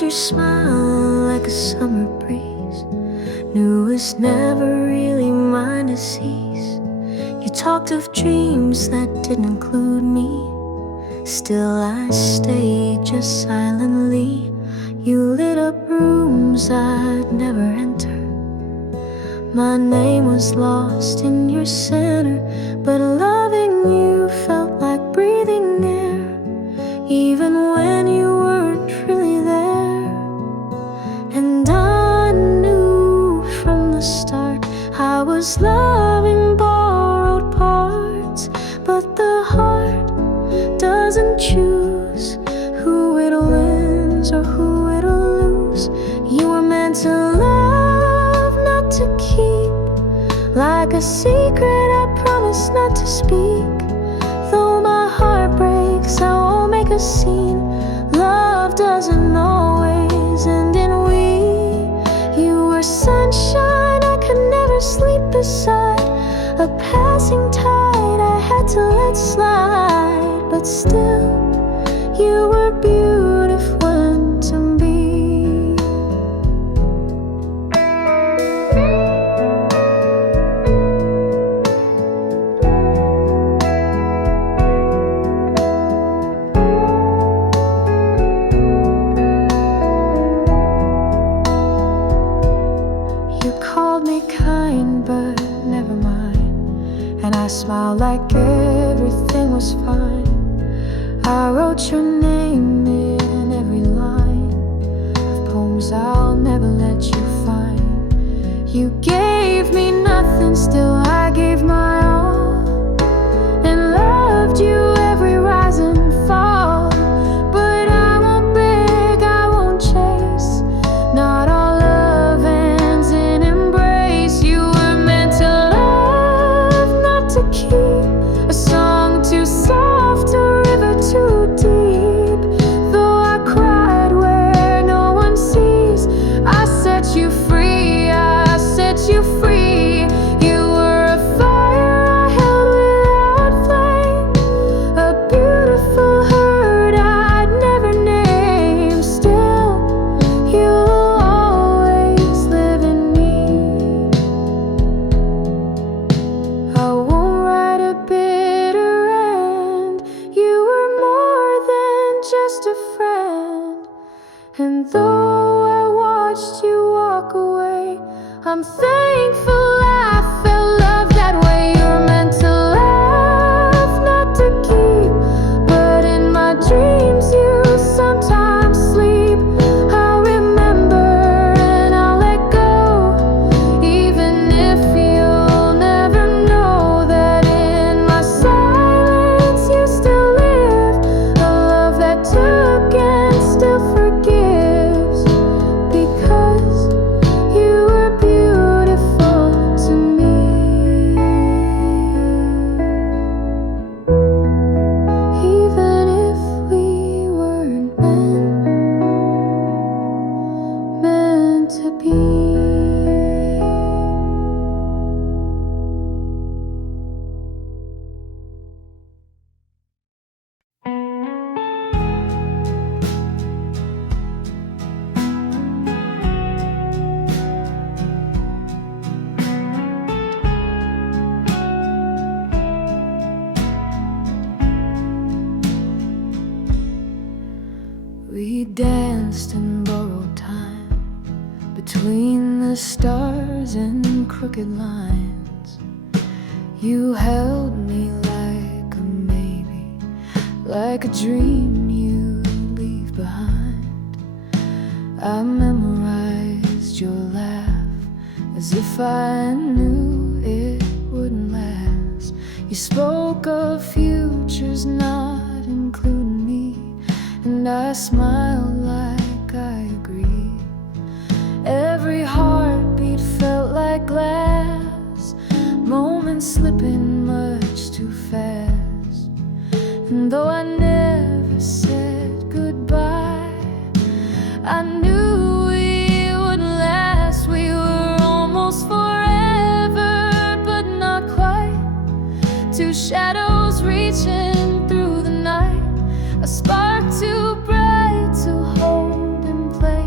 held your smile like a summer breeze. Knew it was never really mine to seize. You talked of dreams that didn't include me. Still I stayed just silently. You lit up rooms I'd never enter. My name was lost in your center, but loving you felt like breathing air, even when you weren't really there. And I knew from the start I was loving borrowed parts, but the heart doesn't choose who it'll win or who it'll lose. You were meant to love, not to keep, like a secret I promise not to speak. Though my heart breaks, I won't make a scene. Love doesn't always end in we. You were sunshine I could never sleep beside, a passing tide I had to let slide. But still, you were beautiful to me. You called me kind, but never mind, and I smiled like everything was fine. I wrote your name in every line of poems I'll never let you find. You gave me nothing, still I gave my all, and loved you every rise and fall. But I won't beg, I won't chase, not all love ends in embrace. You were meant to love, not to keep, a song too soft, a river too deep. Though I cried where no one sees, I set you free, I set you free. You were a fire I held without flame, a beautiful hurt I'd never name. Still, you'll always live in me. I won't write a bitter end. You were more than just a friend. And though I watched you walk away, I'm thankful I felt love that way. You're meant to love, not to keep, but in my dreams you sometimes sleep. I'll remember and I'll let go, even if you'll never know that in my silence you still live. A love that took and still forgives, because you were beautiful to me. Even if we weren't meant to be. We danced in borrowed time, between the stars and crooked lines. You held me like a maybe, like a dream you'd leave behind. I memorized your laugh as if I knew it wouldn't last. You spoke of futures not including me, and I smiled like I agreed. Every heartbeat felt like glass, moments slipping much too fast. And though I never said goodbye, I knew we wouldn't last. We were almost forever, but not quite. Two shadows reaching through the night, a spark too bright to hold in place.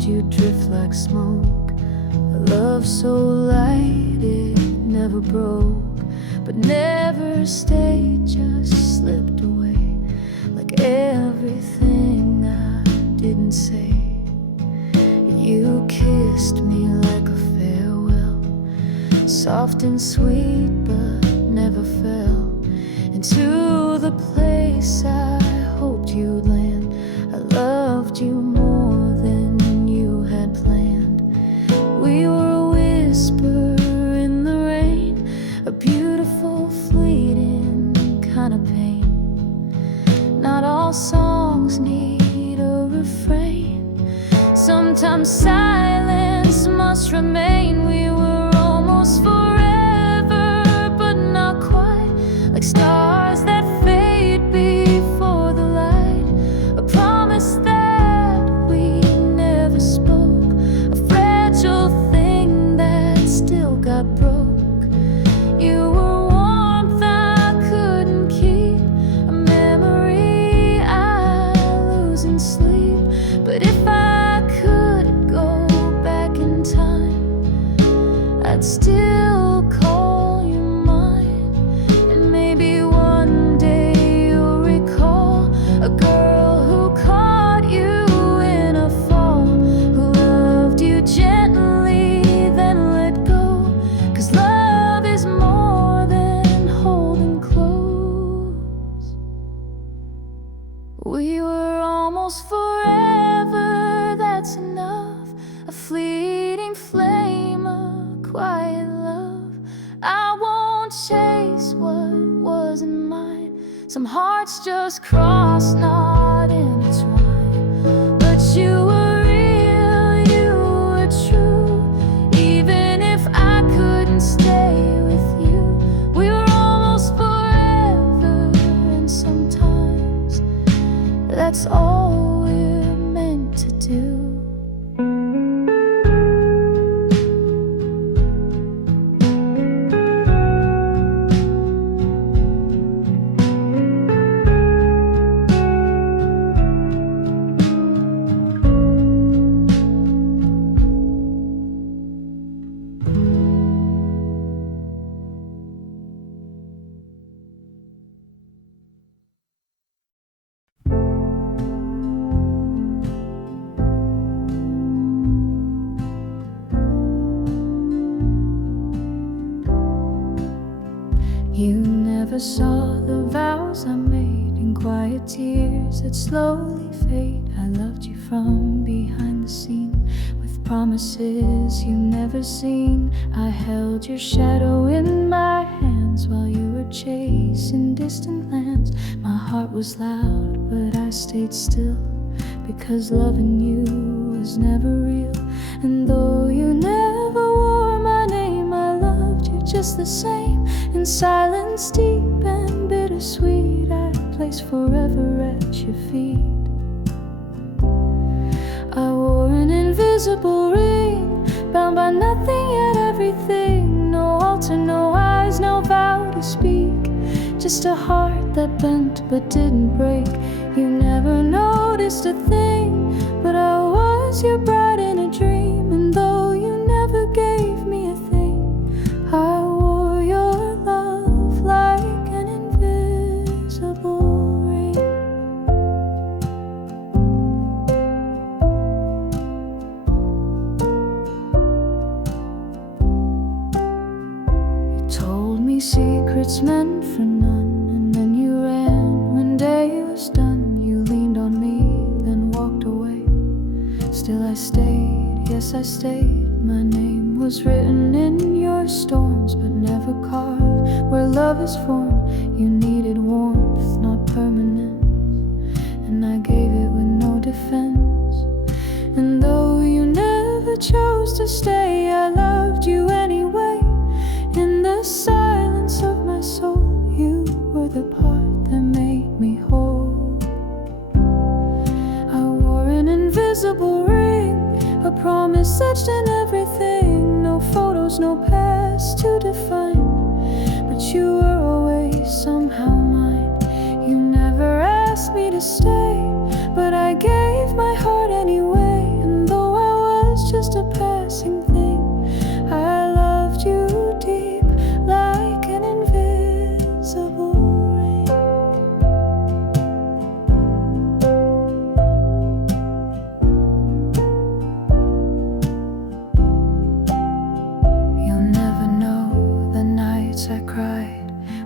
watched you drift like smoke. A love so light it never broke, but never stayed, just slipped away. Like everything I didn't say. You kissed me like a farewell, soft and sweet but never fell into the place I hoped you'd land. I loved you more than you had planned. We were a whisper in the rain, a beautiful fleeting kind of pain. Not all songs need a refrain. Sometimes silence must remain. We were almost forever, but not quite. Like stars that fade before the light. A promise that we never spoke. A fragile thing that still got broke. You were warmth I couldn't keep, a memory I lose in sleep. But if I could go back in time, I'd still call you mine. And maybe one day you'll recall a girl who caught you in a fall, who loved you gently then let go. 'Cause love is more than holding close. We were almost forever, that's enough. A fleeting flame, a quiet love. I won't chase what wasn't mine. Some hearts just cross, not intertwine. But you were real, you were true. Even if I couldn't stay with you, we were almost forever. And sometimes that's all we're meant to do. You never saw the vows I made in quiet tears that slowly fade. I loved you from behind the scene with promises you never seen. I held your shadow in my hands while you were chasing distant lands. My heart was loud, but I stayed still, because loving you was never real. And though you never wore my name, I loved you just the same. In silence deep and bittersweet, I place forever at your feet. I wore an invisible ring, bound by nothing yet everything. No altar, no eyes, no vow to speak. Just a heart that bent but didn't break. You never noticed a thing, but I was your bride in a dream. And though you never gave me a thing, I wore your love like an invisible ring. You told me secrets meant for none, and then you ran when day was done. You leaned on me, then walked away. Still I stayed, yes I stayed. My name was written in your storms, but never carved where love is formed. You needed warmth, not permanence, and I gave it with no defense. And though you never chose to stay, I loved you anyway. In the silence of my soul, you were the part that made me whole. I wore an invisible ring, a promise etched in everything. No photos, no past to define, but you were always somehow mine. You never asked me to stay, but I gave my heart anyway. And though I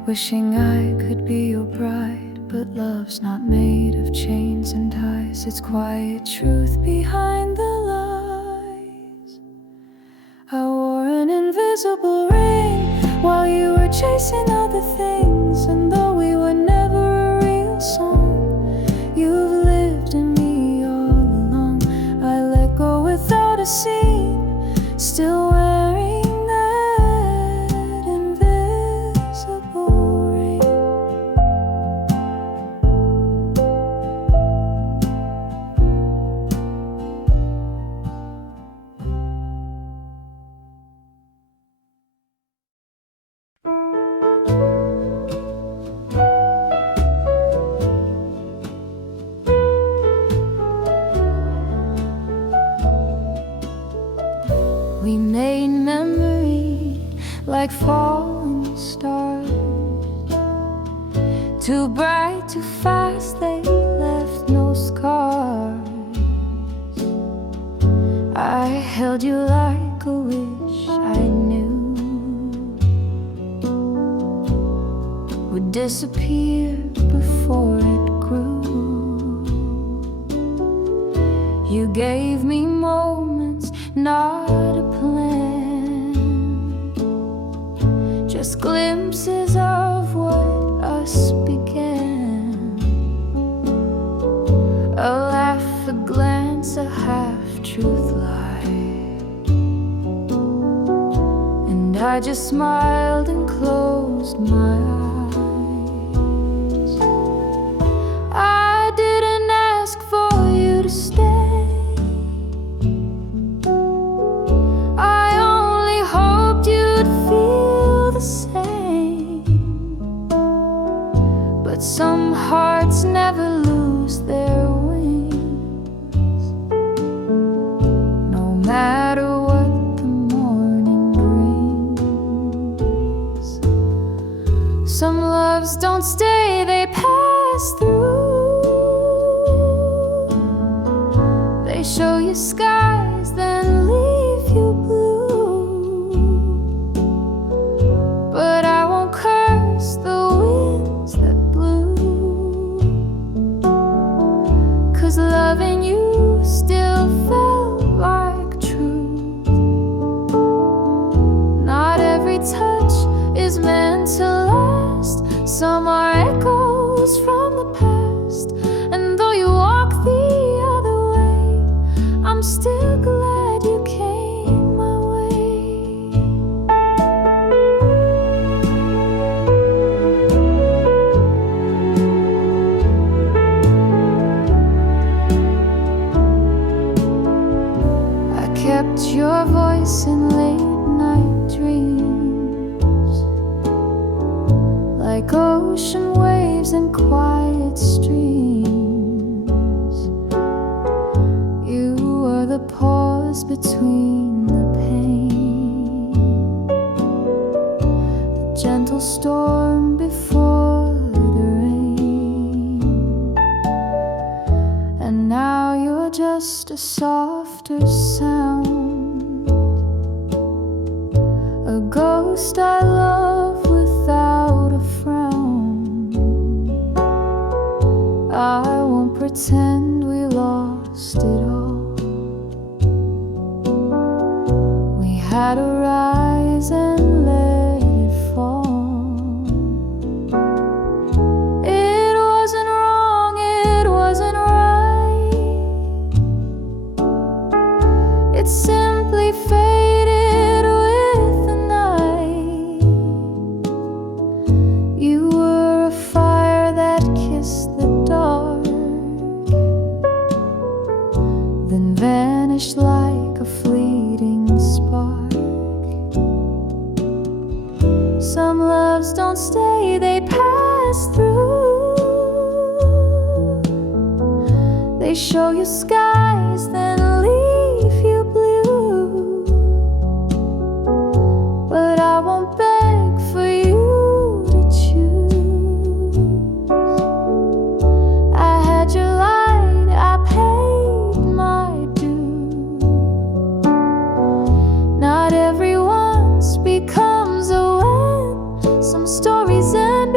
wishing I could be your bride. But love's not made of chains and ties, it's quiet truth behind the lies. I wore an invisible ring while you were chasing other things, and though we were never a real song, you've lived in me all along. I let go without a scene, still wearing that invisible ring. We made memory like falling stars, too bright, too fast, they left no scars. I held you like a wish I knew would disappear before it grew. You gave me moments, not a plan, just glimpses of what us began. A laugh, a glance, a half-truth lie, and I just smiled and closed my eyes. I didn't ask for you to stay, but some hearts never lose their wings, no matter what the morning brings. Some loves don't stay, they pass through. They show you skies, then leave you blue. But I won't curse the winds that blew, 'cause loving you still felt like truth. Not every touch is meant to last, some are echoes from the past. And though you walk the other way, I'm still glad you came my way. Kept your voice in late-night dreams, like ocean waves and quiet streams. You were the pause between the pain, the gentle storm before the rain. And now you're just a softer sound, a ghost I love without a frown. I won't pretend we lost it all. We had a rise and let it fall. It wasn't wrong, it wasn't right, it simply faded with the night. You were a fire that kissed the dark, then vanished like a fleeting spark. Some loves don't stay, they pass through. They show you skies, then leave you blue. But I won't beg for you to choose. I had your light, I paid my due. Not everyone's becomes a when. Some stories end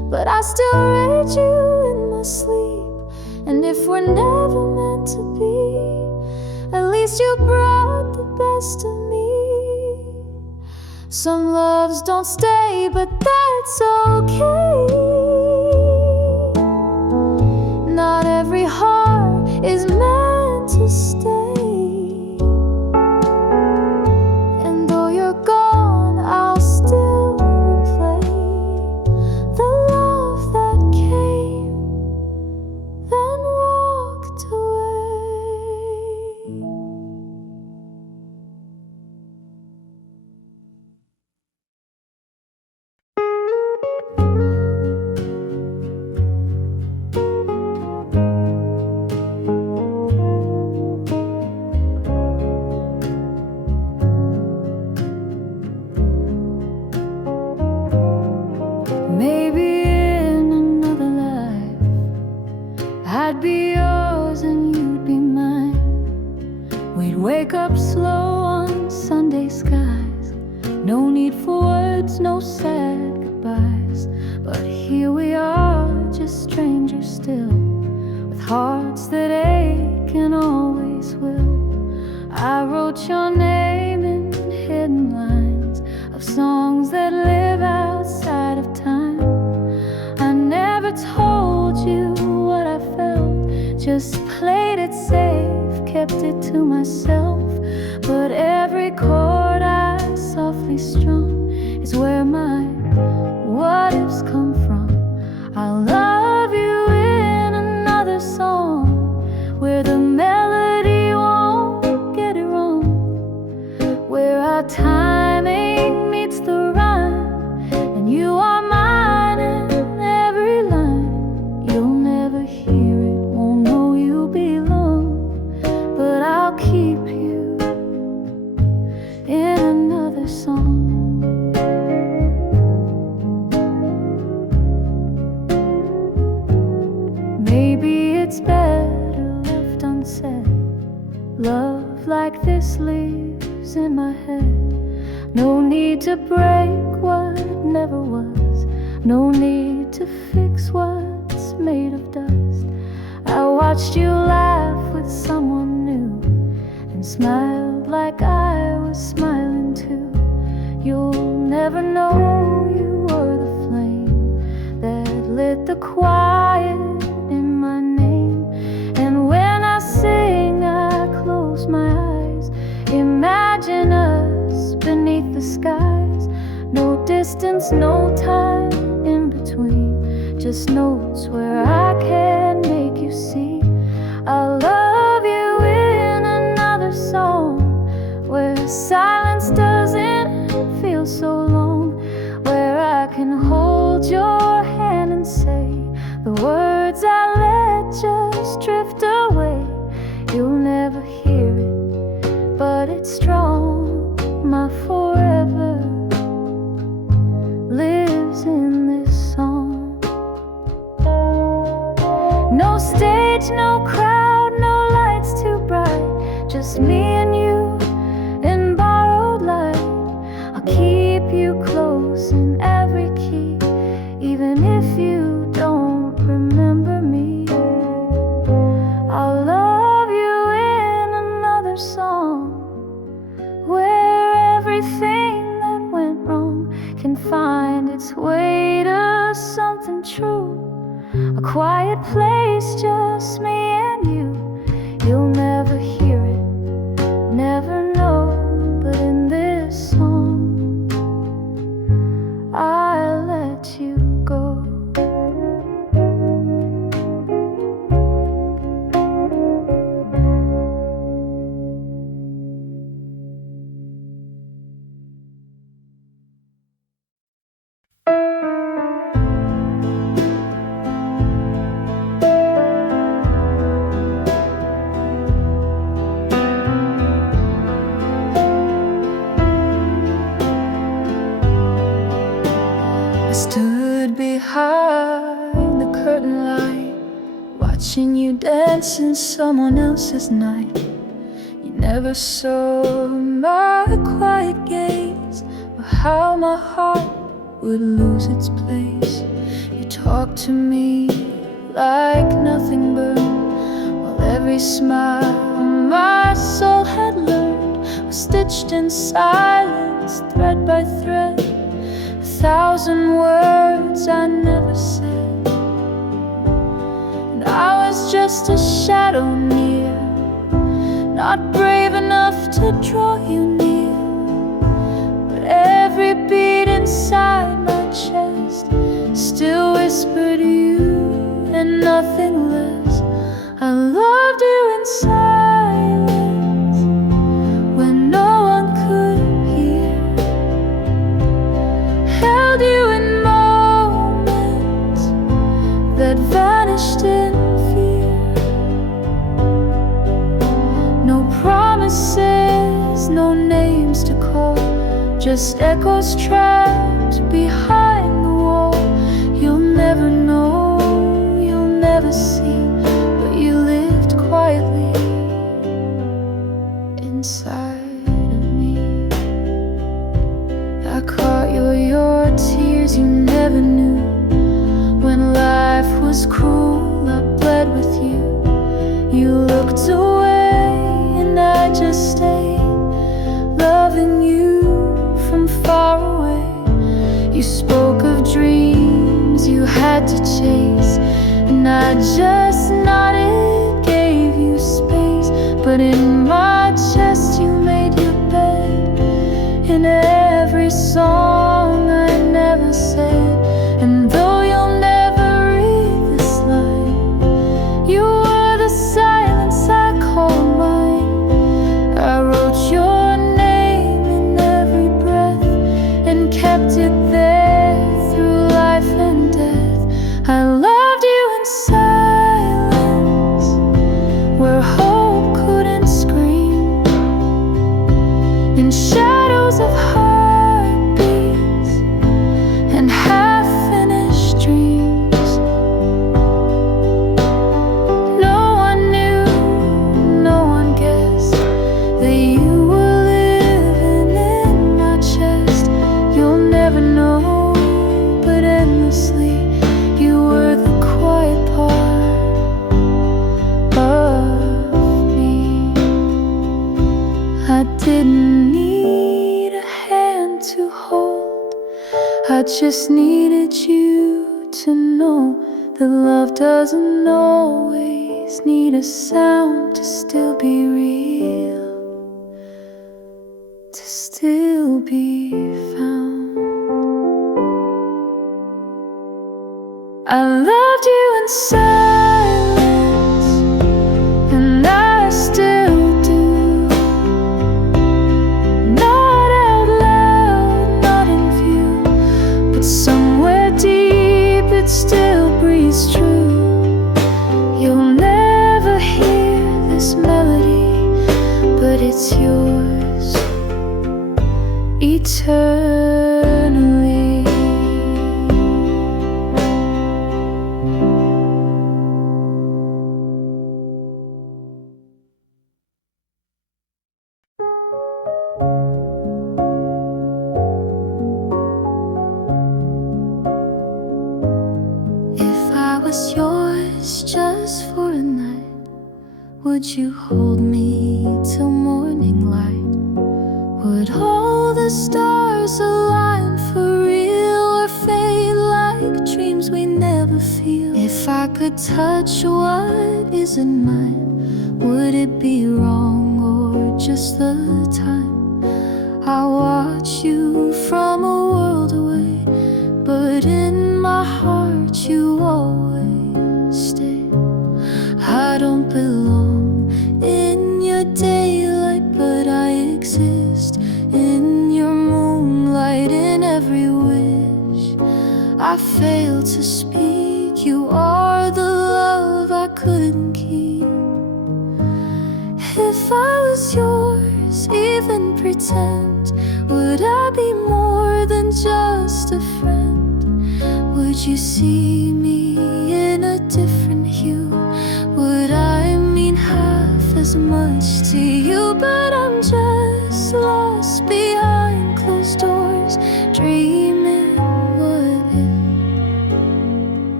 I still read you in my sleep. And if we're never meant to be, at least you brought the best of me. Some loves don't stay, but that's okay. Not every heart is meant to stay. And though you're gone, I'll still replay the love that came, then walked away. Maybe in another life I'd be yours and you'd be mine. We'd wake up slow on Sunday skies. No need for words, no sad goodbyes. But here we are, just strangers still, with hearts that ache and always will. I wrote your name in hidden lines of songs that live outside of time. I never told you what I felt, just played it safe, kept it to myself. But every chord I softly strum is where my what ifs come from. I'll love you in another song, where the melody won't get it wrong, where our timing meets the rhyme, and you are mine in every line. You'll never hear it, won't know you belong, but I'll keep you in another song. Maybe it's better left unsaid. Love like this lives in my head. No need to break what never was, no need to fix what's made of dust. I watched you laugh with someone new and smiled like I was smiling too. You'll never know you were the flame that lit the quiet in my name. And when I sing, I close my eyes, imagine us beneath the skies. No distance, no time in between, just notes where I can make you see. I'll love you in another song, where silence doesn't feel so long, where I can hold your hand and say the words I let just drift away. You'll never hear it, but it's strong. My forever lives in this song. No stage, no crowd, no lights too bright, just me and you in borrowed light. I'll keep you close in every key, even if you don't remember me. I'll love you in another song, where everything that went wrong can find its way to something true. A quiet place, just me and you. You'll never hear it, never know, but in this song I let you go. I stood behind the curtain line, watching you dance in someone else's night. You never saw my quiet gaze, or how my heart would lose its place. You talked to me like nothing burned, while every smile my soul had learned was stitched in silence, thread by thread. 1,000 words I never said, and I was just a shadow near, not brave enough to draw you near. But every beat inside my chest still whispered you and nothing less. I loved you in silence when no one could hear, held you in moments that vanished in fear. No promises, no names to call, just echoes trapped behind the wall. You'll never know, you'll never see, but you lived quietly inside of me. I caught your tears you never knew. When life was cruel, I bled with you. You looked away and I just stayed, loving you from far away. You spoke of dreams you had to chase, and I just nodded, gave you space. But in my chest you made your bed, in every song I never said. And though you'll never read this line, you were the silence I called mine. I wrote your name in every breath and kept it there through life and death. I loved you in silence where hope couldn't scream, in shadows of heartbeats and half-finished dreams. No one knew, no one guessed that you were living in my chest. You'll never know, but endlessly you were the quiet part of me. I didn't need a hand to hold, I just needed you to know that love doesn't always need a sound to still be real, to still be found. I loved you in silence, and I still do. Not out loud, not in view, but somewhere deep it still breathes true. You'll never hear this melody, but it's yours eternally. If I was yours just for a night, would you hold me till morning light? Would all the stars align for real, or fade like dreams we never feel? If I could touch what isn't mine, would it be wrong or just the time? I watch you from a world away, but in my heart you always stay. I don't belong in your daylight, but I exist in your moonlight. In every wish I fail to speak, you are the love I couldn't keep. If I was yours, even pretend, would I be more than just a friend? Would you see me in a different hue? Would I mean half as much to you? But I'm just lost behind closed doors, dreaming what if.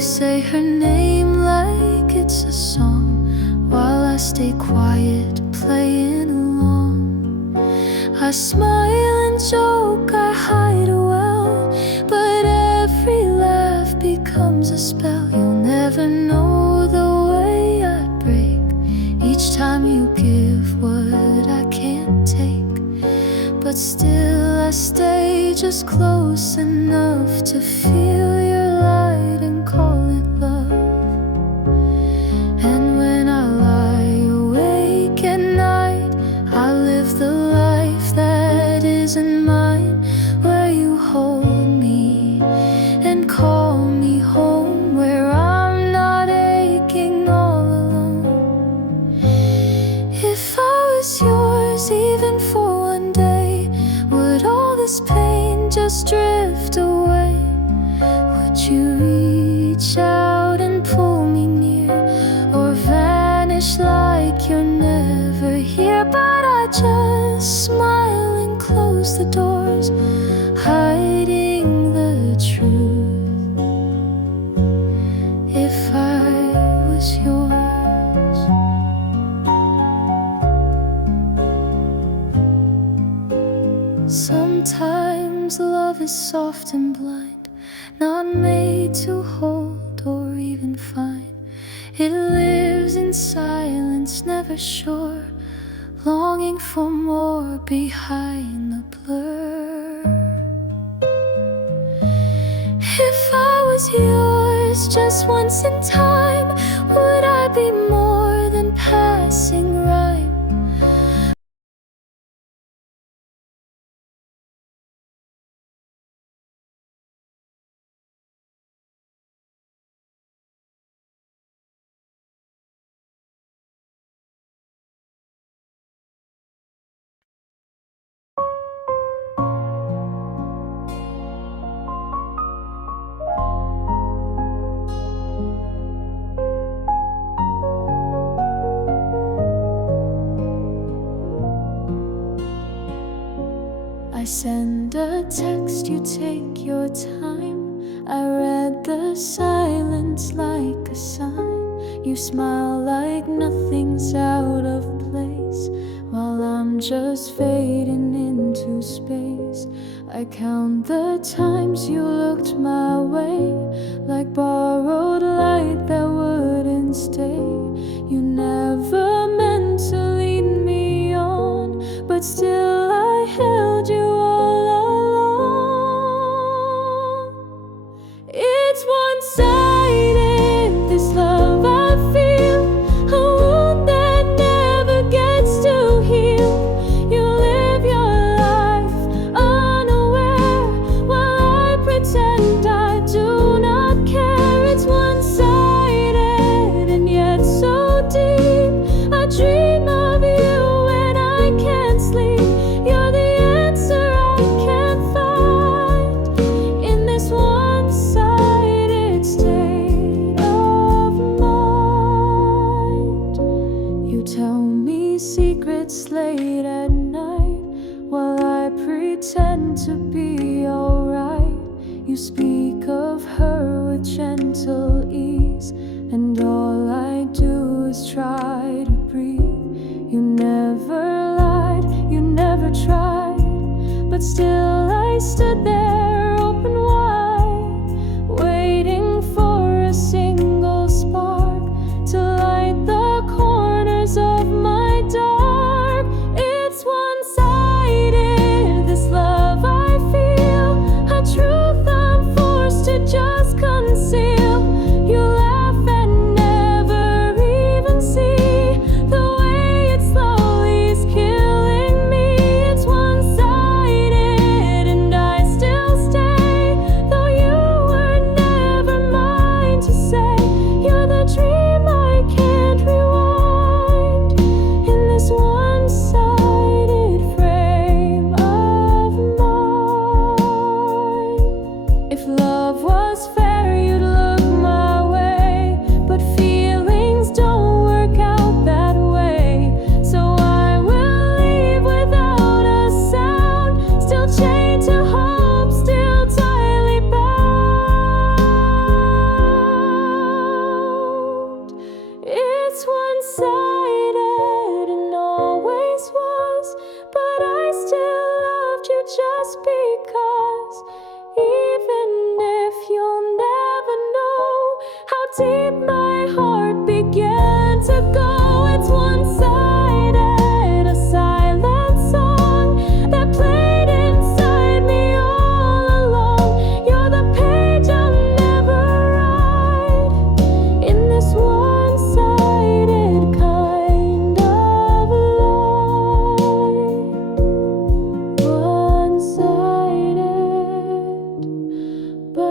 say her name like it's a song, while I stay quiet, playing along. I smile and joke, I hide well, but every laugh becomes a spell. You'll never know the way I'd break each time you give what I can't take. But still I stay just close enough to feel your light and call it love. And when I lie awake at night, I live the life that isn't mine, where you hold me and call me home, where I'm not aching all alone. If I was yours even for one day, would all this pain just drift away? Would you reach out and pull me near, or vanish like you're never here? But I just smile and close the doors, hiding the truth. If I was yours. Sometimes love is soft and blind, not made to hold or even find. It lives in silence, never sure, longing for more behind the blur. If I was yours just once in time, would I be more than passing rhyme? I send a text, you take your time. I read the silence like a sign. You smile like nothing's out of place, while I'm just fading into space. I count the times you looked my way, like borrowed light that wouldn't stay. You never meant to lead me on, but still I held you all along. It's one-sided, this love I feel, a wound that never gets to heal. You live your life unaware, while I pretend I do not care. It's one-sided and yet so deep. I dream of you when I can't sleep. You're the answer I can't find in this one-sided state of mind. You tell me secrets late at night, while I pretend to be alright. You speak of her with gentle ease, and all I do is try to breathe. You never lied, you never tried, but still I stood there open wide, waiting for a single spark to light the corners of my dark. It's one-sided, this love I feel, a truth I'm forced to just conceal. You laugh and never even see the way it slowly is killing me. It's one-sided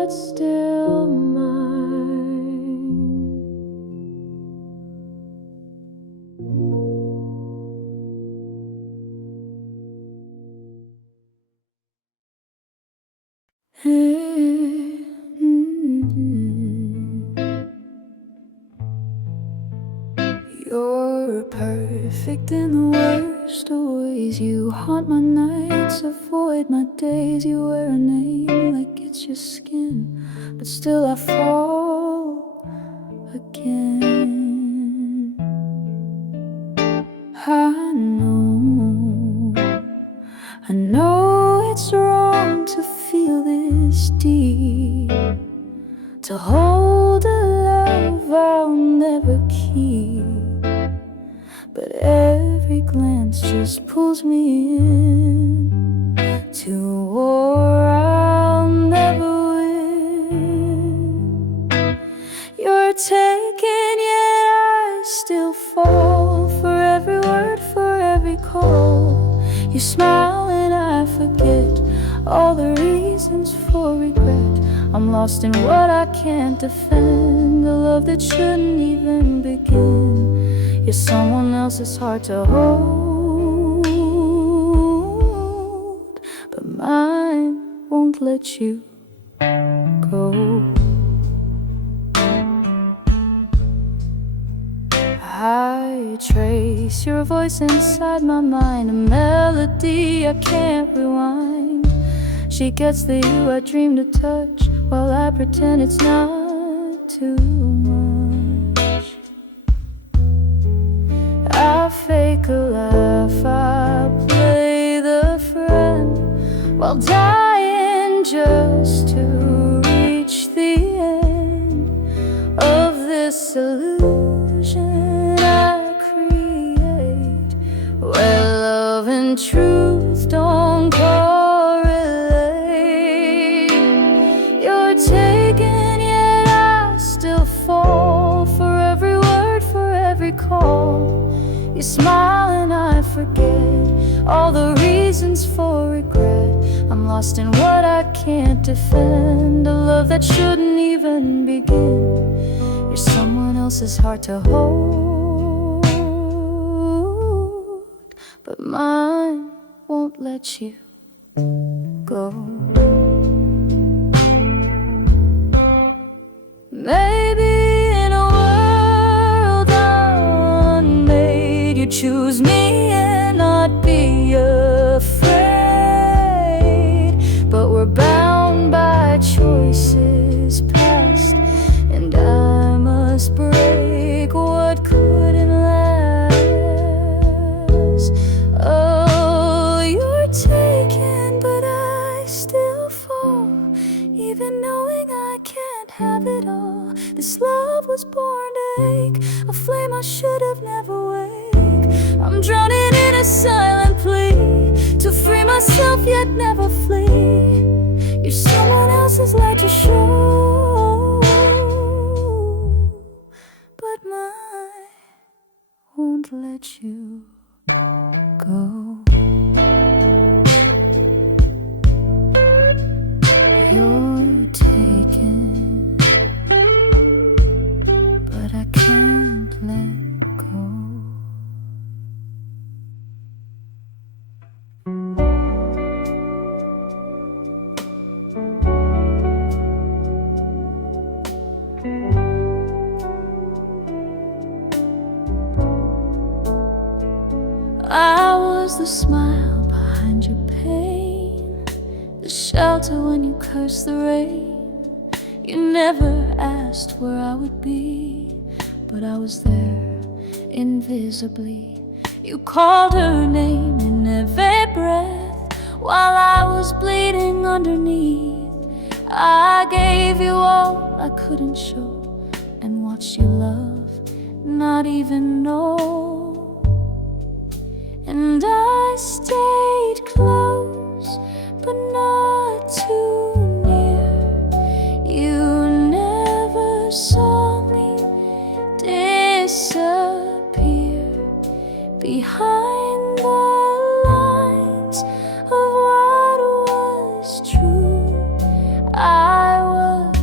but still mine. You're perfect in the worst of ways. You haunt my nights, avoid my days. You wear a name like it's your skin, but still I fall again. I know it's wrong to feel this deep, to hold a love I'll never keep. But every glance just pulls me in to a war I'll never win. You're taken, yet I still fall for every word, for every call. You smile and I forget all the reasons for regret. I'm lost in what I can't defend, a love that shouldn't even begin. You're someone else's heart to hold, but mine won't let you go. I trace your voice inside my mind, a melody I can't rewind. She gets the you I dream to touch, while I pretend it's not too much. I fake a laugh, I play the friend, while dying just to reach the end of this illusion I create, where love and truth don't correlate. You're taken, yet I still fall for every word, for every call. You smile and I forget all the reasons for regret. I'm lost in what I can't defend, a love that shouldn't even begin. You're someone else's heart to hold, but mine won't let you go. Maybe in a world unmade, you choose me and not be afraid. But we're bound by choices past, and I must break what couldn't last. Oh, you're taken, but I still fall, even knowing I can't have it all. This love was born to ache, a flame I should have never waked. I'm drowning in a silent plea to free myself yet never flee. You're someone else's light to show, but mine won't let you go. You're taken, but I can't let go. I was the smile behind your pain, the shelter when you cursed the rain. You never asked where I would be, but I was there invisibly. You called her name in every breath while I was bleeding underneath. I gave you all I couldn't show and watched you love, not even know. And I stayed close, but not too near. You never saw me disappear behind the lines of what was true. I was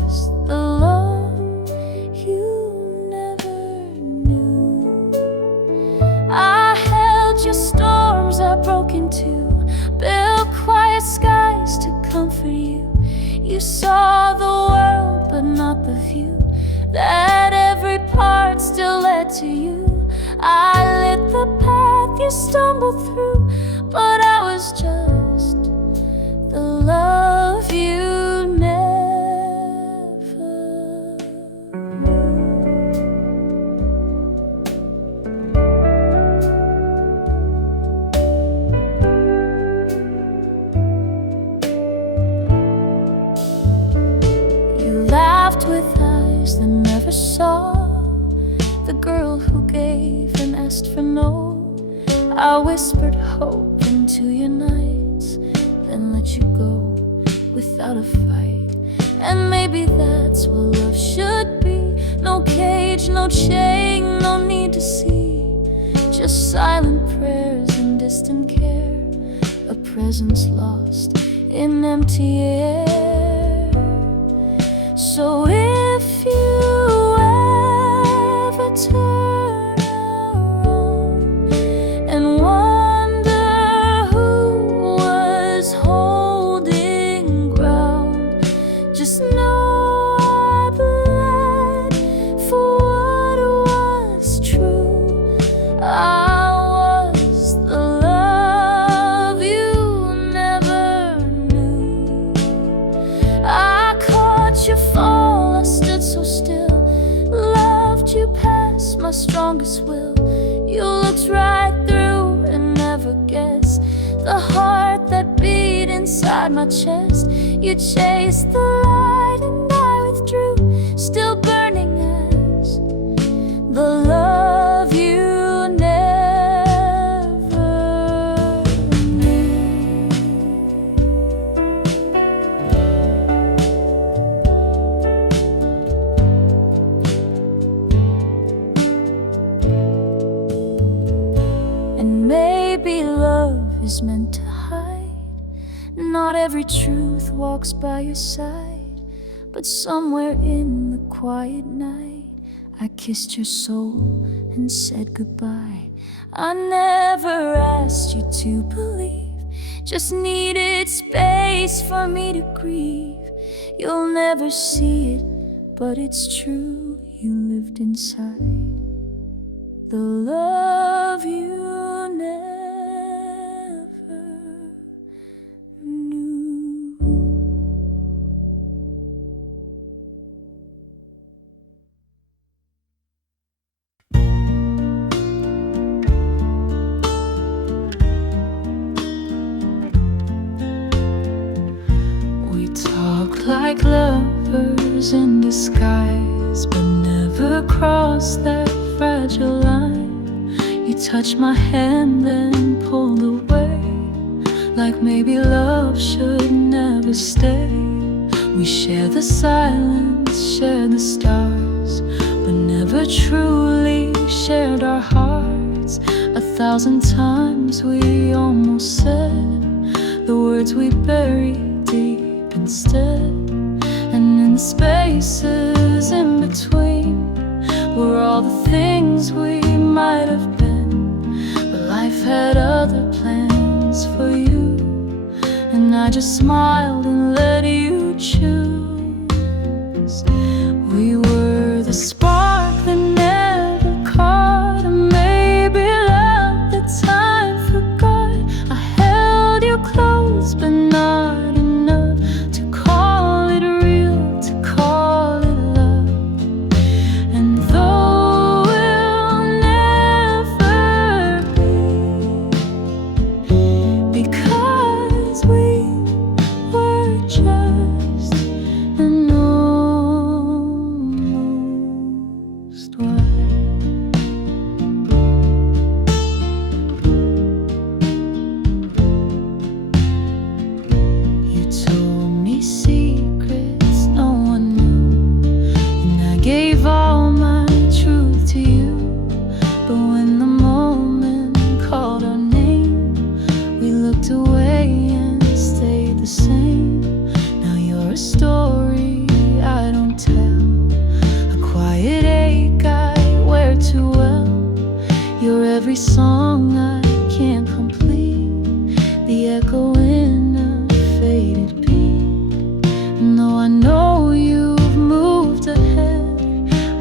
saw the world but not the view, that every part still led to you. I lit the path you stumbled through, but I was just the love you never knew. You laughed with eyes that never saw the girl who gave and asked for no. I whispered hope into your nights, then let you go without a fight. And maybe that's what love should be. No cage, no chain, no need to see. Just silent prayers and distant care, a presence lost in empty air. So if you ever turn around and wonder who was holding ground, just know I bled for what was true. I was the love you never knew. I caught you fall, I stood so still, loved you past my strongest will. You looked right through and never guessed the heart that beat inside my chest. You chased the light and I withdrew, still burning as the love you never knew. And maybe love is meant to hide. Not every truth walks by your side, but somewhere in the quiet night I kissed your soul and said goodbye. I never asked you to believe, just needed space for me to grieve. You'll never see it, but it's true, you lived inside the love you never knew. We talk like lovers in disguise, but never cross that fragile line. You touched my hand then pulled away, like maybe love should never stay. We share the silence, share the stars, but never truly shared our hearts. 1,000 times we almost said the words we buried deep instead. And in the spaces in between were all the things we might have been, but life had other plans for you, and I just smiled and let you choose. We were the spark that never caught, and maybe love that time forgot. I held you close, but not enough to call it real, to call it love. And though we'll never be, because we were just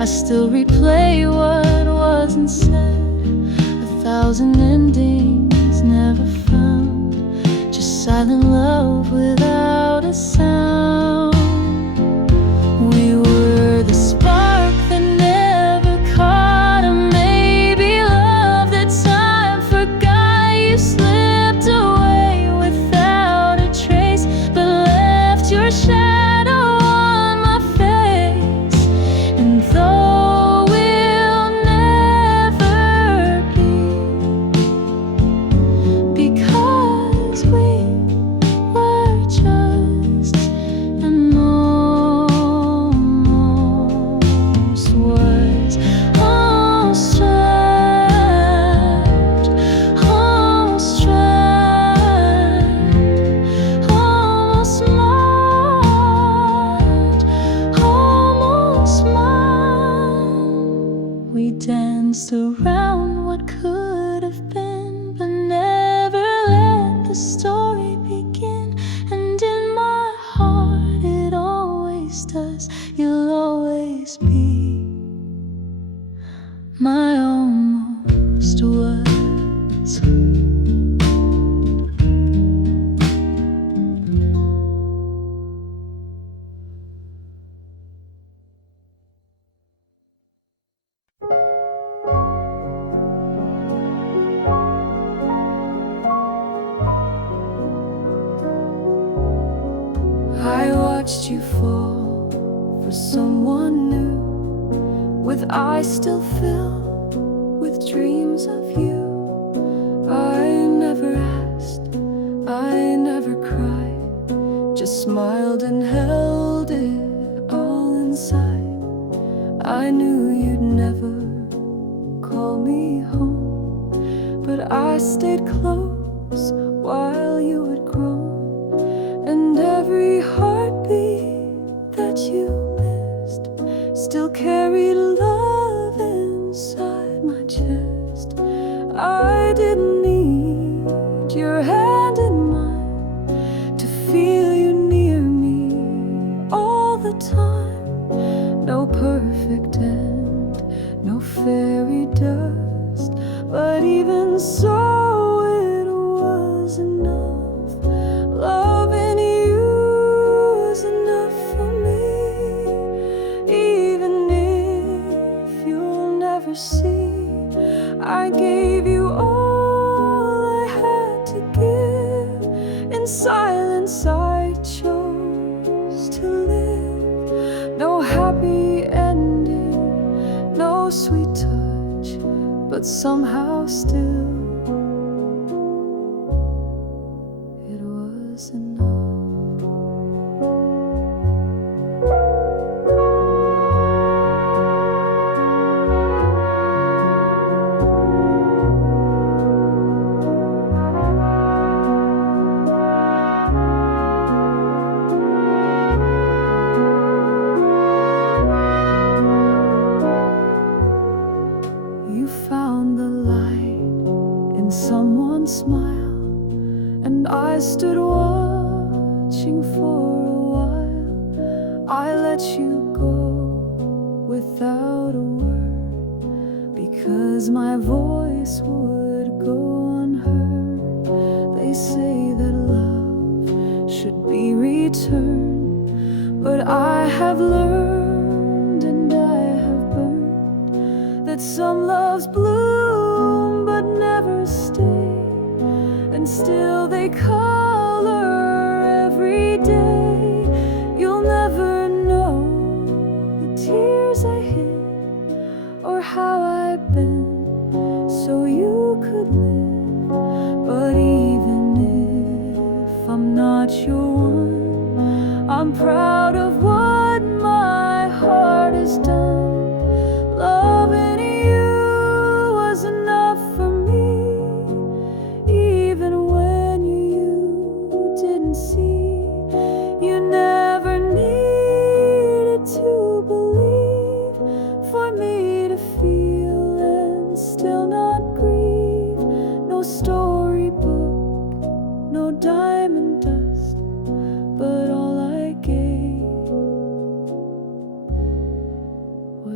still replay what wasn't said, 1,000 endings never found, just silent love without a sound. We were the spark that never caught, or maybe love that time forgot. You slipped away without a trace, but left your shadow on my face. And though we'll never be, because we were just an almost words, almost trapped, almost trapped, almost marked, almost mine. We danced around what could have been, but never let the story begin. And in my heart it always does. You'll always be my almost was. I watched you fall for someone new, with eyes still filled with dreams of you. I never asked, I never cried, just smiled and held it all inside. I knew you'd never call me home, but I stayed close while you had grown. And every heartbeat that you missed still carried love inside my chest. I didn't need your hand in mine to feel you near me all the time. No perfect end, no fairy dust, but even so it was enough. Loving you is enough for me, even if you'll never see. I gave you all I had to give. In silence I chose to live. No happy ending, no sweet touch, but somehow still it was enough. You found the light in someone's smile, and I stood watching for a while. I let you go without a word, because my voice would go unheard. They say that love should be returned, but I have learned and I have burned that some loves bloom but never stay, and still they color every day. You'll never know the tears I hid or how I've been so you could live. But even if I'm not your one, I'm proud of what my heart has done. Loving you was enough for me, even when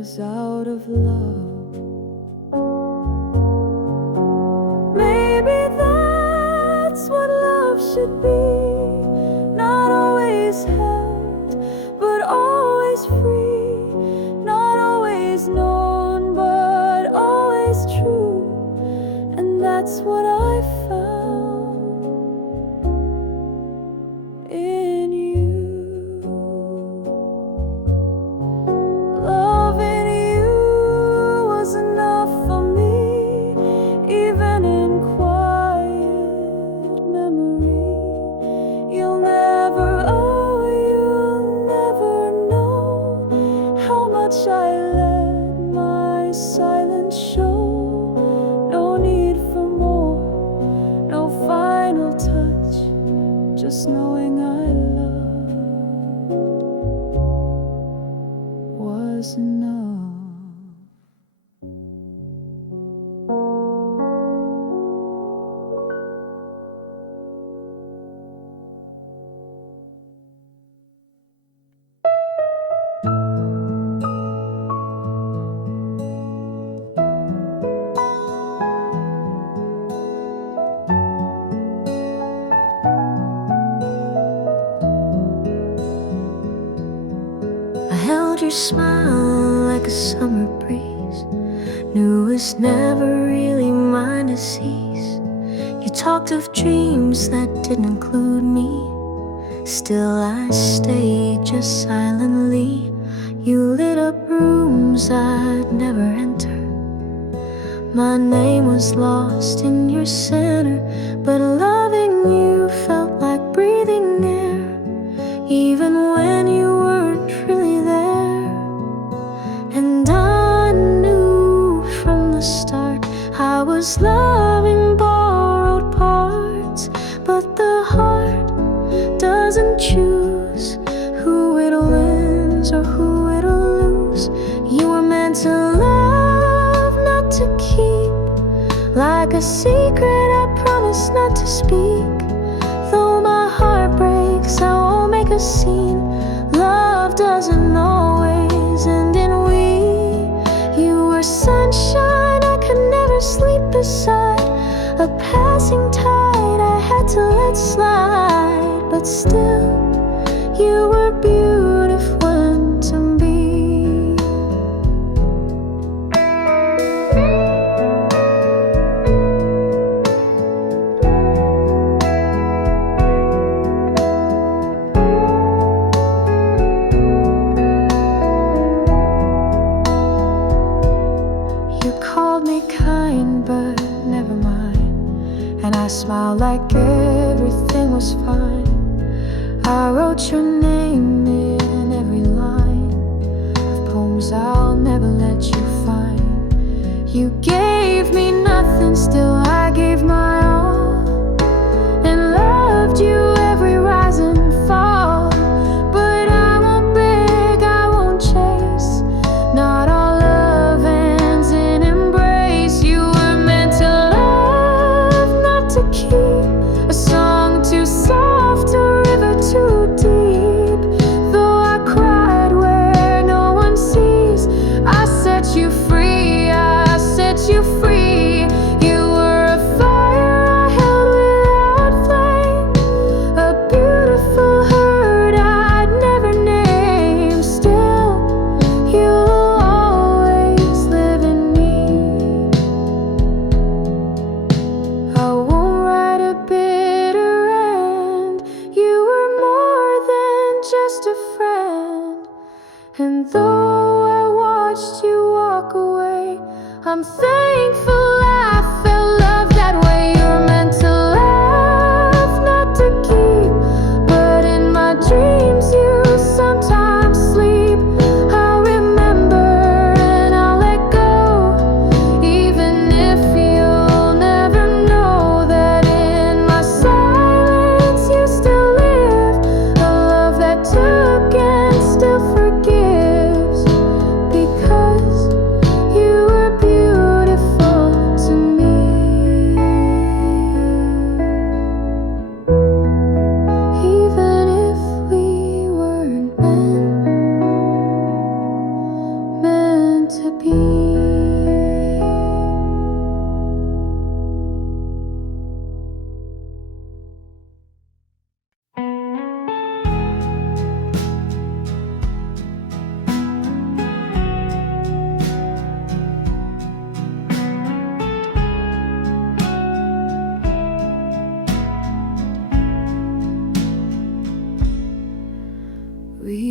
was out of love. Maybe that's what love should be. Not always held, but always free. Not always known, but always true. And that's what I found in you. Loving you was enough for me, even in quiet memory. You'll never know how much I let my silence show. No need for more, no final touch, just knowing I loved was enough. I held your smile like a summer breeze, knew it was never really mine to seize. You talked of dreams that didn't include me, still I stayed just silently. You lit up rooms I'd never enter. My name was lost in your center, but loving you felt like breathing air, even when you weren't really there. And I knew from the start I was loving borrowed parts, but the heart doesn't choose who it'll win or who it'll lose. You were meant to love, not to keep, like a secret I promise not to speak. Though my heart breaks, I won't make a scene. Love doesn't always end in we. You were sunshine I could never sleep beside, a passing tide I had to let slide. But still, you were beautiful and to me. You called me kind, but never mind, and I smiled like everything was fine. I wrote your name in every line of poems I'll never let you find. You gave me nothing, still I gave my all, and loved you every rise and fall. But I won't beg, I won't chase, not all love ends in embrace. You were meant to love, not to keep, a song too soft, a river too deep. Though I cried where no one sees, I set you free, I set you free. You were a fire I held without flame, a beautiful hurt I'd never name. Still, you'll always live in me. I won't write a bitter end. You were more than just a friend. And though I watched you walk away, I'm thankful I felt love that way. You're meant to love, not to keep, but in my dreams you sometimes sleep. I'll remember and I'll let go, even if you'll never know that in my silence you still live. A love that took and still forgives, because you were beautiful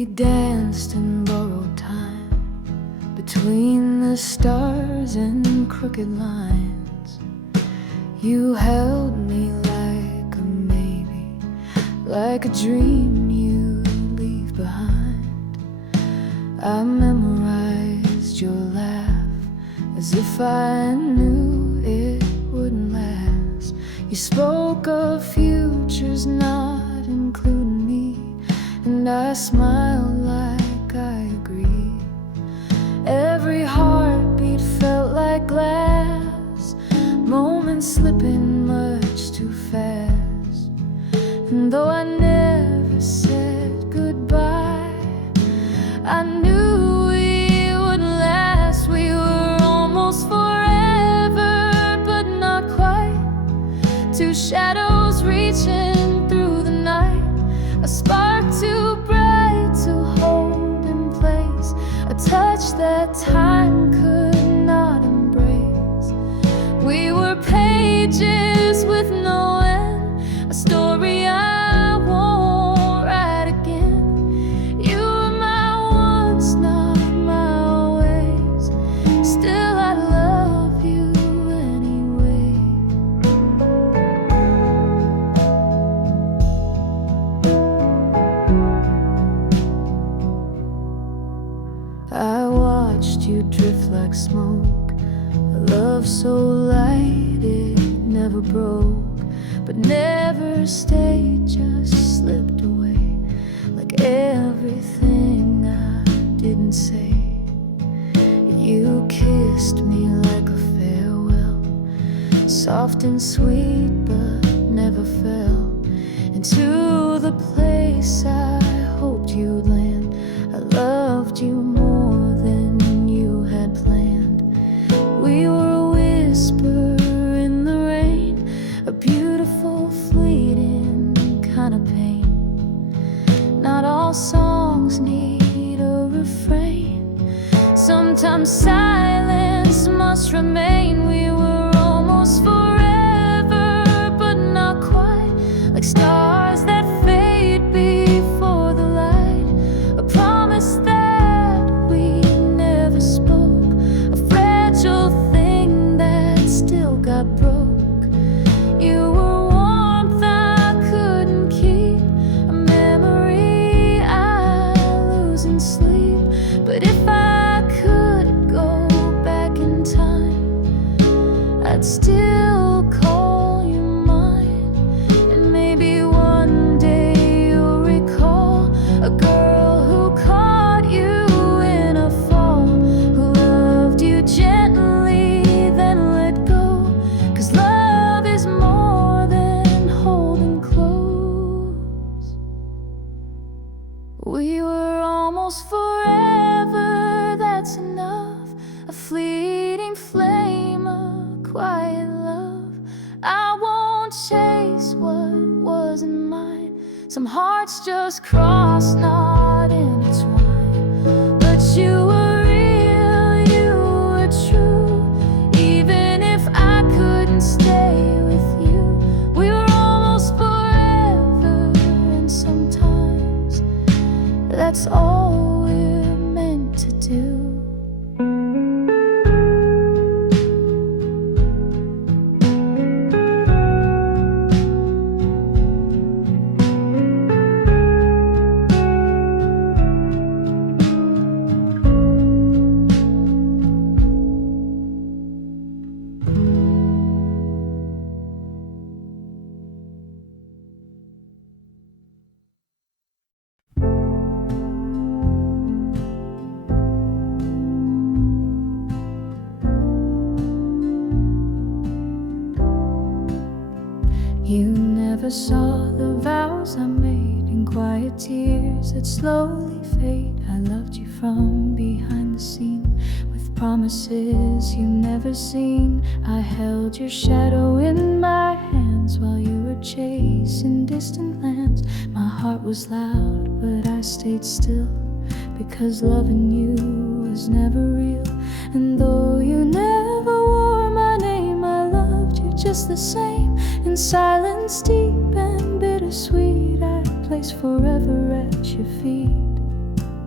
danced in borrowed time between the stars and crooked lines. You held me like a maybe, like a dream you leave behind. I memorized your laugh as if I knew it wouldn't last. You spoke of futures not including me, and I smiled like I agreed. Every heartbeat felt like glass, moments slipping much too fast. And though I never said goodbye, I knew we wouldn't last. We were almost forever, but not quite. Two shadows reaching through the night, a spark too bright to hold in place, a touch that time could not embrace. We were pages with no end, a story I won't write again. You were my once, not my always. Still I love you anyway. I watched you drift like smoke, a love so light it never broke, but never stayed, just slipped away, like everything I didn't say. You kissed me like a farewell, soft and sweet but never fell into the place I hoped you'd land. I loved you more than you had planned. We were a whisper in the rain, a beautiful fleeting kind of pain. Not all songs need a refrain, sometimes silence must remain. We were almost forever, but not quite, like stars that fade before the light. A promise that we never spoke, a fragile thing that still got broke. You were warmth I couldn't keep, a memory I lose in sleep. But if I could go back in time, I'd still call you mine. And maybe one day you'll recall a girl who caught you in a fall, who loved you gently then let go. 'Cause love is more than holding close. We were almost forever, that's enough. A fleeting flame, a quiet love. I won't chase what wasn't mine. Some hearts just cross, not intertwine. But you were real, you were true. Even if I couldn't stay with you, we were almost forever. And sometimes that's all we're meant to do. You never saw the vows I made in quiet tears that slowly fade. I loved you from behind the scene with promises you never seen. I held your shadow in my hands while you were chasing distant lands. My heart was loud, but I stayed still, because loving you was never real. And though you never wore my name, I loved you just the same. In silence deep and bittersweet, I place forever at your feet.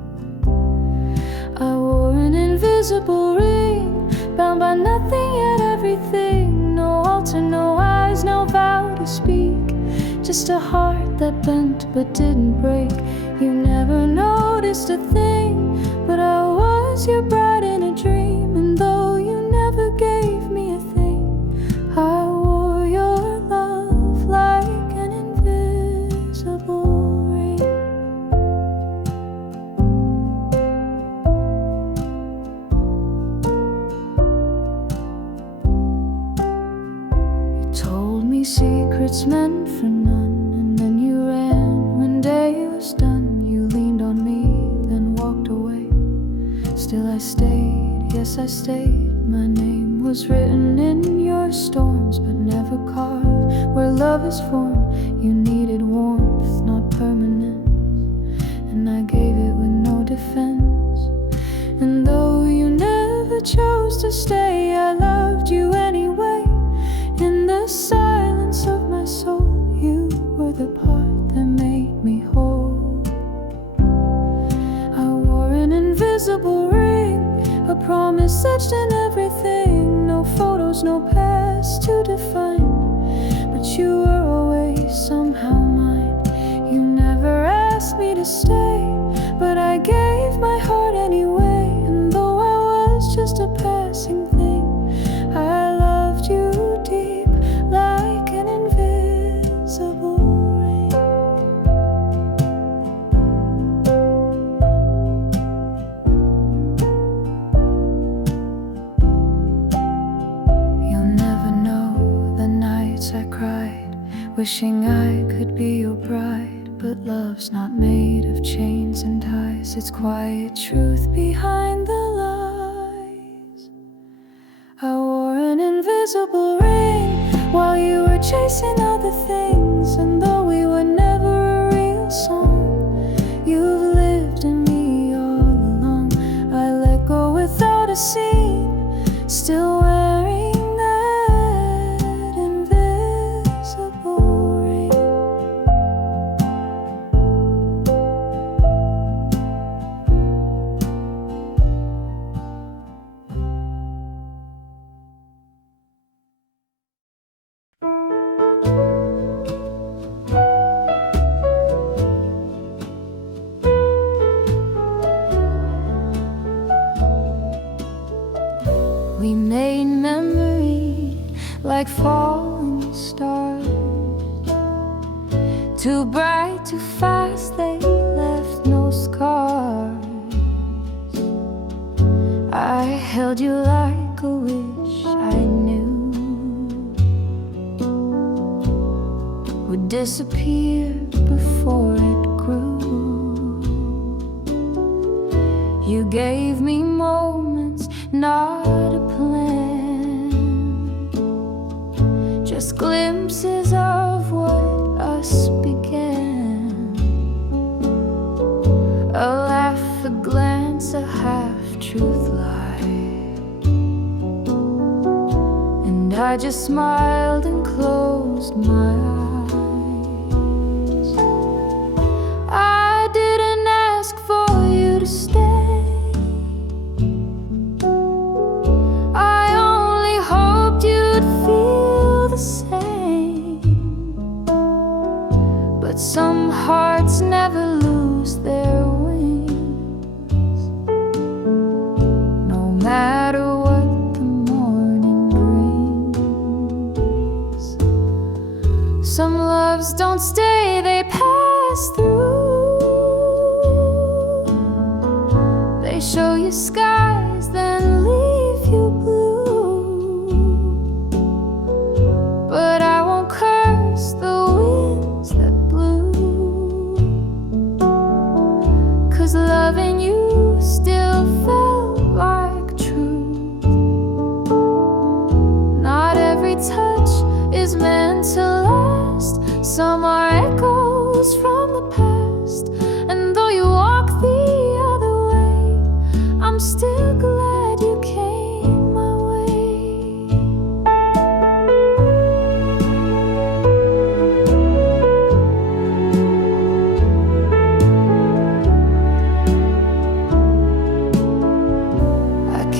invisible ring, bound by nothing yet everything. No altar, no eyes, no vow to speak. Just a heart that bent but didn't break. You never noticed a thing, but I was your bride in a dream. And though you never gave me a thing, I wore your love like an invisible ring. You told me secrets meant for none, and then you ran when day was done. You leaned on me, then walked away. Still I stayed, yes I stayed. My name was written in your storms, but never carved. Where love is formed, you needed warmth, not permanence, and I gave it with no defense. And though you never chose to stay, I loved you anyway. In the silence of my soul, you were the part that made me whole. I wore an invisible ring, a promise etched in everything. No photos, no past to define, but you were always somehow mine. You never asked me to stay, but I gave my heart anyway. And though I was just a passing thing, I loved you deep like an invisible ring. You'll never know the nights I cried, wishing I could be your bride. But love's not made of chains and ties, it's quiet truth behind the lies. I wore an invisible ring while you were chasing other things. And though we were never a real song, you've lived in me all along. I let go without a scene, still wearing that invisible ring. We made memory like falling stars, too bright, too fast, they left no scars. I held you like a wish I knew would disappear before it grew. You gave me moments, not a plan, just glimpses of what us began. A laugh, a glance, a half-truth lie, and I just smiled and closed my eyes. I didn't ask for you to stay, but some hearts never lose their wings, no matter what the morning brings. Some loves don't stay, they pass through. They show you skies, then leave you blue. But I won't curse the winds that blew, 'cause loving you still felt like truth. Not every touch is meant to last, some are echoes from the past. And though you walk the other way, I'm still glad you came my way. I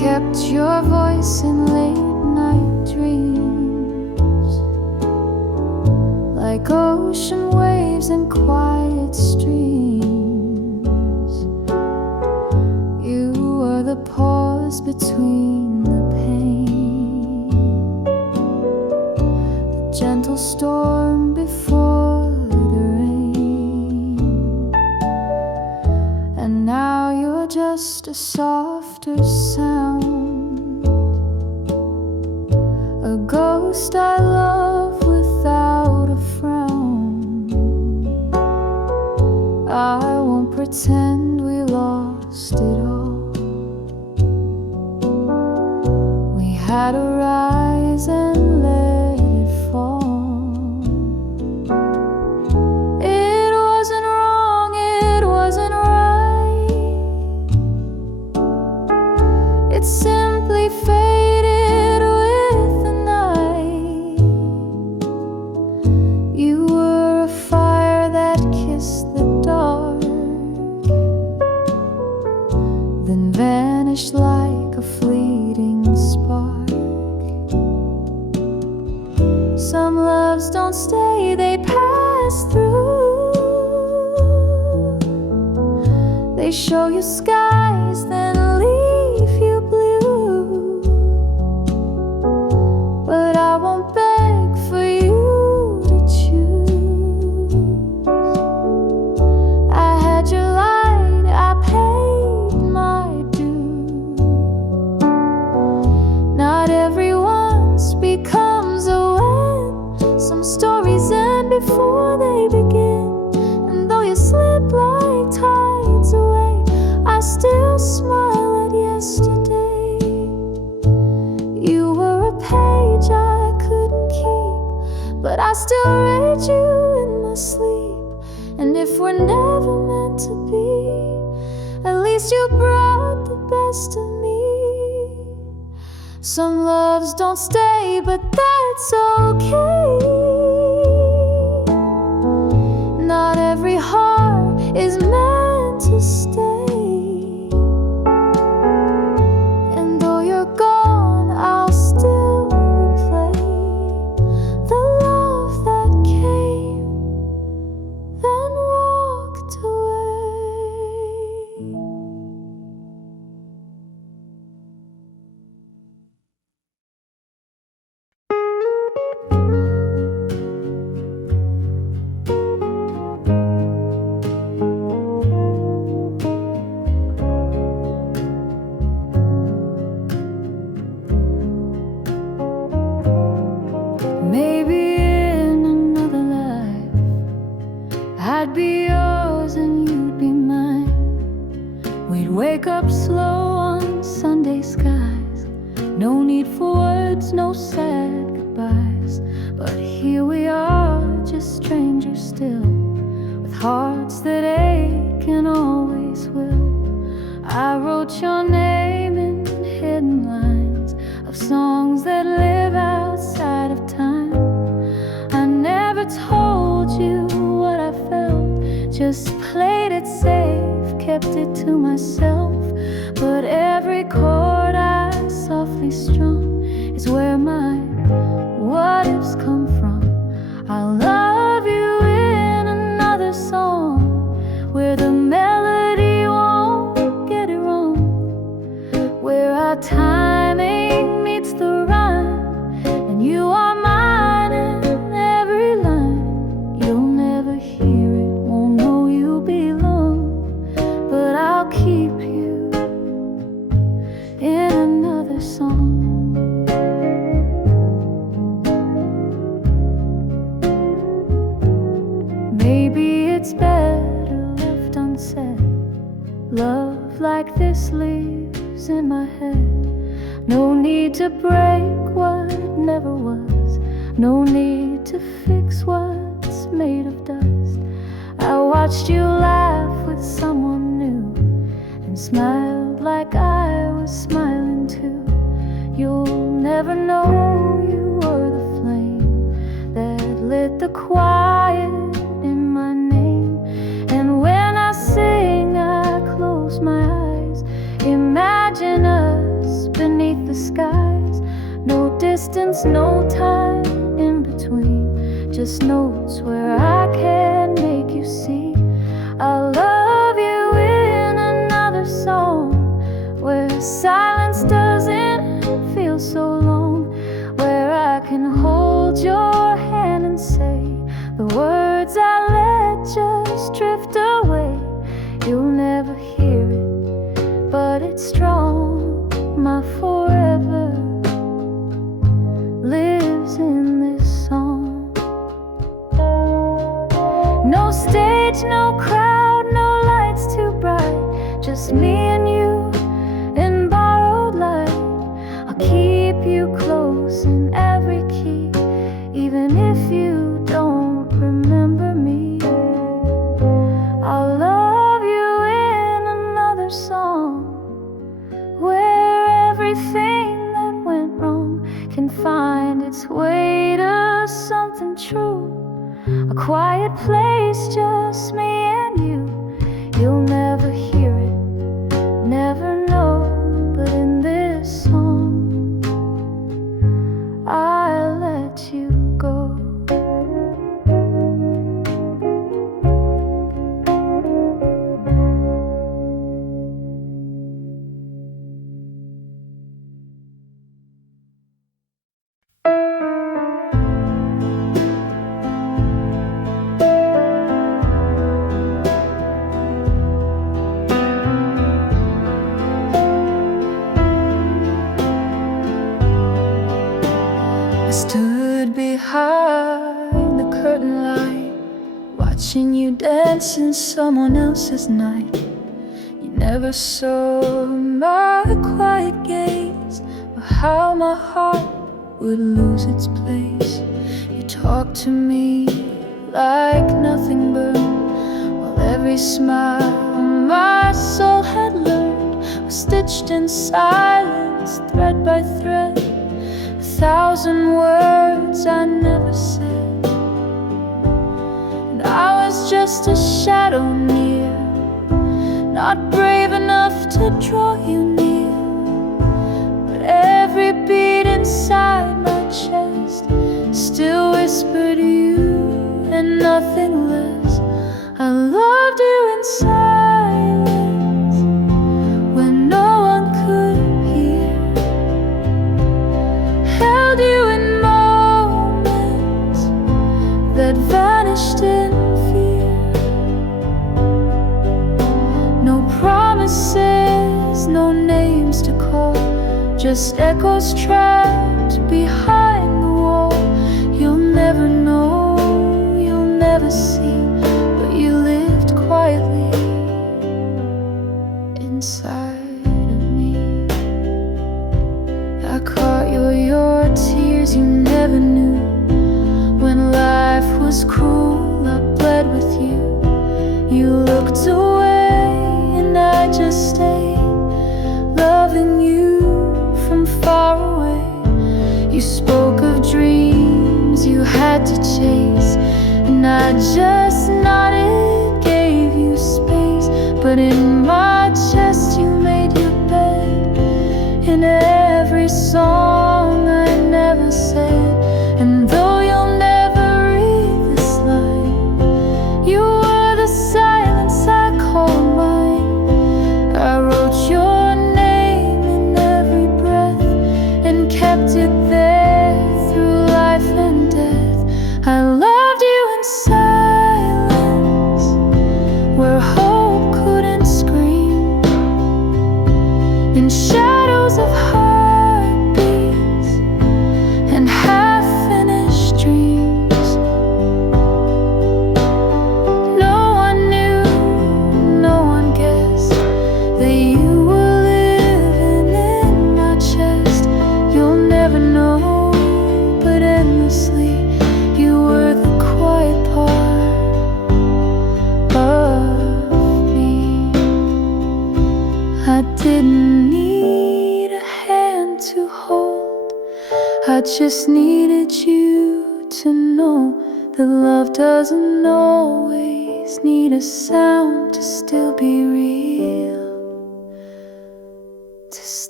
kept your voice in late-night dreams, like ocean waves and quiet streams. You were the pause between the pain, the gentle storm before the rain. And now you're just a softer sound, a ghost I love without a frown. I won't pretend we lost it all. We had to rise and let it fall. It wasn't wrong, it wasn't right. It simply faded with the night. You were a fire that kissed the dark, then vanished like a fleeting spark. Some loves don't stay, they pass through. They show you skies, then leave you blue. But I won't beg for you to choose. I had your light, I paid my due. Not everyone's becomes a when. Some stories end before they begin. And though you slip like tides away, I still smile at yesterday. You were a page I couldn't keep, but I still read you in my sleep. And if we're never meant to be, at least you brought the best of me. Some loves don't stay, but that's okay. Not every heart is meant to stay. And though you're gone, I'll still replay the love that came, then walked away. Maybe in another life I'd be yours and you'd be mine. We'd wake up slow on Sunday skies. No need for words, no sad goodbyes. But here we are, just strangers still, with hearts that ache and always will. I wrote your name in hidden lines of songs that live outside of time. I never told you what I felt, just played it safe, kept it to myself. But every chord I softly strum is where my what ifs come from. I'll love you in another song, where the melody won't get it wrong, where our timing meets the rhyme, and you are mine in every line. You'll never hear it, won't know you belong, but I'll keep you in another song. Maybe it's better left unsaid. Love like this lives in my head. No need to break what never was, no need to fix what's made of dust. I watched you laugh with someone new and smiled like I was smiling too. You'll never know you were the flame that lit the quiet in my name. And when I sing, I close my eyes, imagine us the skies. No distance, no time in between, just notes where I can make you see. I'll love you in another song, where silence doesn't feel so long, where I can hold your hand and say the words I let just drift away. You'll never hear it, but it's strong. My forever lives in this song. No stage, no crowd, no lights too bright, just me and you in borrowed light. I'll keep you close in every key, even if you don't remember me. I'll love you in another song, where everything that went wrong can find its way to something true. A quiet place, just me and you. You'll never hear it, never know, but in this song I let you go. I stood behind the curtain line, watching you dance in someone else's night. You never saw my quiet gaze, or how my heart would lose its place. You talked to me like nothing burned, while every smile my soul had learned was stitched in silence, thread by thread. 1,000 words I never said, and I was just a shadow near, not brave enough to draw you near. But every beat inside my chest still whispered you and nothing less. I loved you in silence when no one could hear, held you in moments that vanished in fear. No promises, no names to call, just echoes trapped behind the wall. You'll never know, you'll never see, but you lived quietly inside of me. I caught your tears you never knew. When life was cruel, I bled with you. You looked away and I just stayed, loving you from far away. You spoke of dreams you had to chase, and I just nodded, gave you space. But in my chest you made your bed, in every song I never said. And though you'll never read this line, you were the silence I called mine. I wrote your name in every breath and kept it there through life and death. I loved you in silence, where hope couldn't scream, in shadows of heartbeats and half-finished dreams. No one knew, no one guessed that you were living in my chest. You'll never know, but endlessly you were the quiet part of me. I didn't need a hand to hold, I just needed you to know that love doesn't always need a sound to still be real, to still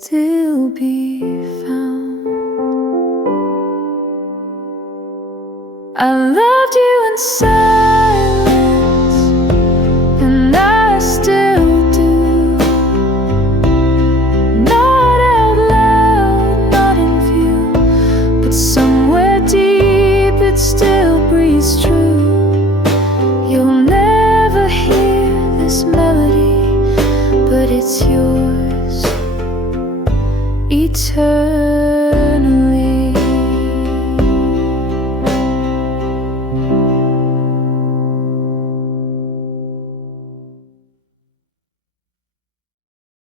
still be found. I loved you in silence, and I still do. Not out loud, not in view, but somewhere deep it still breathes true. You'll never hear this melody, but it's yours eternally.